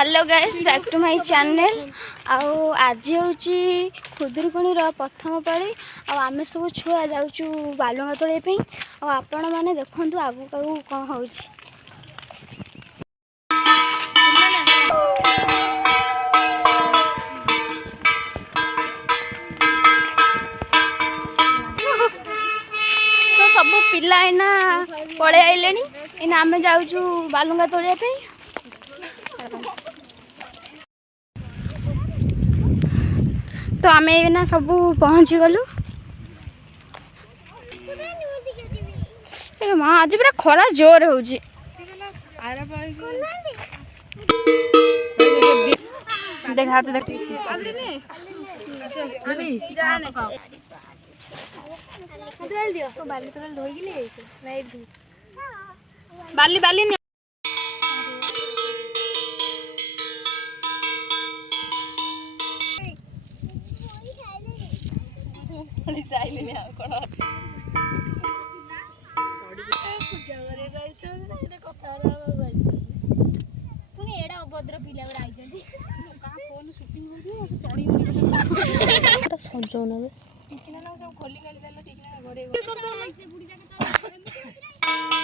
Hello guys back to my channel. आज हूँ खुदुरकुणी प्रथम पाली आम सब छुआ जाऊँ बालुंगा तोड़ापी आपण मैंने देखु आगू आगू कौन हो तो सब पिला इना पड़े आइले इना आम जाऊँ बालुंगा तोड़ापी। तो आम ना सब पहुँची गलु। माँ आज पूरा खरा जोर हो बाली बाली अभद्र पिला सजौन खोली